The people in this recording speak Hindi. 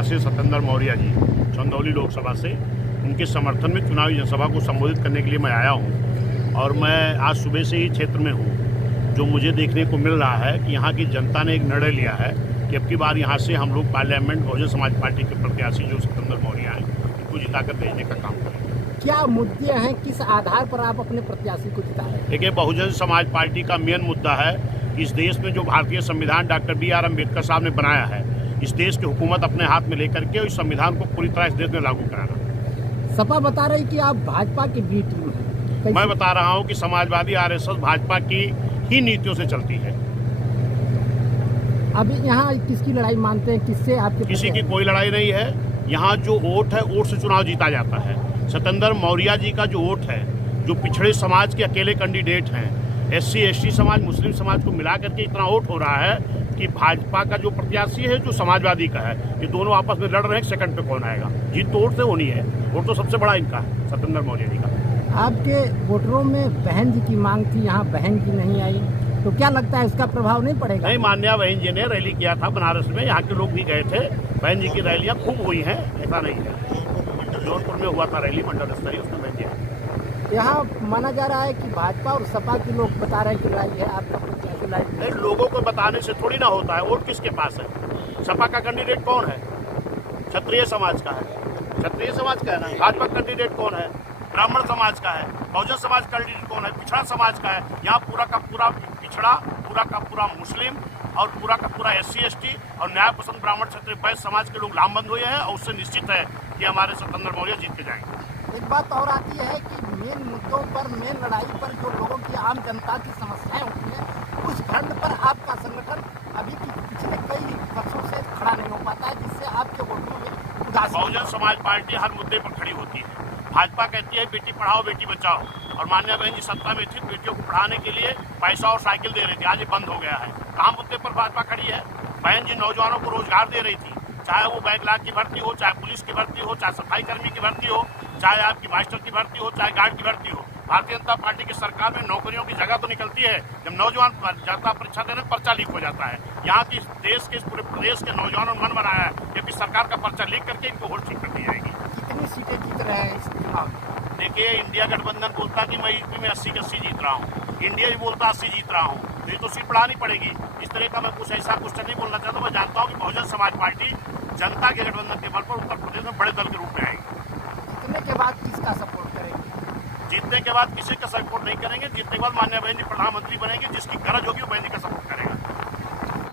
प्रत्याशी सत्येंद्र मौर्य जी चंदौली लोकसभा से, उनके समर्थन में चुनावी जनसभा को संबोधित करने के लिए मैं आया हूं। और मैं आज सुबह से ही क्षेत्र में हूं। जो मुझे देखने को मिल रहा है कि यहाँ की जनता ने एक निर्णय लिया है कि अब की बार यहाँ से हम लोग पार्लियामेंट बहुजन समाज पार्टी के प्रत्याशी जो सत्येंद्र मौर्य हैं उनको जिताकर भेजने का काम करेंगे। क्या मुद्दे हैं, किस आधार पर आप अपने प्रत्याशी को जिता रहे हैं? देखिए, बहुजन समाज पार्टी का मेन मुद्दा है कि इस देश में जो भारतीय संविधान डॉक्टर B.R. अम्बेडकर साहब ने बनाया है, इस देश की हुकूमत अपने हाथ में लेकर के इस संविधान को पूरी तरह इस देश में लागू कराना। सपा बता रही कि आप भाजपा की बी टीम हैं। मैं बता रहा हूं कि समाजवादी RSS भाजपा की ही नीतियों से चलती है। अभी यहाँ किसकी लड़ाई मानते हैं, किससे आपके? किसी की कोई लड़ाई नहीं है। यहाँ जो वोट है, वोट से चुनाव जीता जाता है। सत्येंद्र मौर्य जी का जो वोट है, जो पिछड़े समाज के अकेले कैंडिडेट हैं, SC ST समाज मुस्लिम समाज को मिला करके इतना वोट हो रहा है कि भाजपा का जो प्रत्याशी है जो समाजवादी का है, ये दोनों आपस में लड़ रहे हैं, सेकंड पे कौन आएगा। जीत तो वोट से होनी है, वोट तो सबसे बड़ा इनका है, सत्येंद्र मौर्य जी का। आपके वोटरों में बहन जी की मांग थी, यहाँ बहन जी नहीं आई, तो क्या लगता है इसका प्रभाव नहीं पड़ेगा? नहीं, मान्या बहन जी ने रैली किया था बनारस में, यहाँ के लोग भी गए थे। बहन जी की रैलियाँ खूब हुई हैं, ऐसा नहीं है। जौनपुर में हुआ था रैली मंडल स्तरीय, उसमें बहन जी। यहाँ माना जा रहा है कि भाजपा और सपा के लोग बता रहे हैं कि लड़ाई है, आपका प्रत्याशी लड़ाई नहीं, लोगों को बताने से थोड़ी ना होता है। वोट किसके पास है? सपा का कैंडिडेट कौन है? क्षत्रिय समाज का है, क्षत्रिय समाज का है ना। भाजपा कैंडिडेट कौन है? ब्राह्मण समाज का है। बहुजन समाज कैंडिडेट कौन है? पिछड़ा समाज का है। यहाँ पूरा का पूरा पिछड़ा, पूरा का पूरा मुस्लिम और पूरा का पूरा SC ST और न्याय पसंद ब्राह्मण क्षत्रिय वैश्य समाज के लोग लामबंद हुए हैं और उससे निश्चित है कि हमारे सत्येंद्र मौर्य जीत के जाएंगे। एक बात और आती है कि मेन मुद्दों पर, मेन लड़ाई पर जो लोगों की, आम जनता की समस्याएं होती हैं, उस खंड पर आपका संगठन अभी की पिछले कई वर्षों से खड़ा नहीं हो पाता है, जिससे आपके वोटरों में उदासी। बहुजन समाज पार्टी हर मुद्दे पर खड़ी होती है। भाजपा कहती है बेटी पढ़ाओ बेटी बचाओ, और मान्या बहन जी सत्ता में थी, बेटियों को पढ़ाने के लिए पैसा और साइकिल दे रही थी, आज ये बंद हो गया है। कहाँ मुद्दे पर भाजपा खड़ी है? बहन जी नौजवानों को रोजगार दे रही थी, चाहे वो बैकलॉग की भर्ती हो, चाहे पुलिस की भर्ती हो, चाहे सफाई कर्मी की भर्ती हो, चाहे आपकी मास्टर की भर्ती हो, चाहे गार्ड की भर्ती हो। भारतीय जनता पार्टी की सरकार में नौकरियों की जगह तो निकलती है जब नौजवान जाता परीक्षा देने, पर्चा लीक हो जाता है। यहाँ की देश के, पूरे प्रदेश के नौजवानों ने मन बनाया है कि सरकार का पर्चा लीक करके इनको वोट ठीक कर दी जाएगी। कितनी सीटें जीत रहे हैं इस चुनाव में? देखिए, इंडिया गठबंधन बोलता कि मैं यूपी में 80 के 80 जीत रहा हूँ, इंडिया भी बोलता 80 जीत रहा हूँ, तो ये तो सीट बढ़ानी पड़ेगी। इस तरह का मैं कुछ ऐसा कुछ नहीं बोलना चाहता। मैं जानता हूँ कि बहुजन समाज पार्टी जनता के गठबंधन के बल पर उत्तर प्रदेश में बड़े दल के रूप में आएगी। जीतने के बाद किसका सपोर्ट करेंगे? जीतने के बाद किसी का सपोर्ट नहीं करेंगे। जीतने के बाद मान्या बहन जी प्रधानमंत्री बनेंगे, जिसकी गरज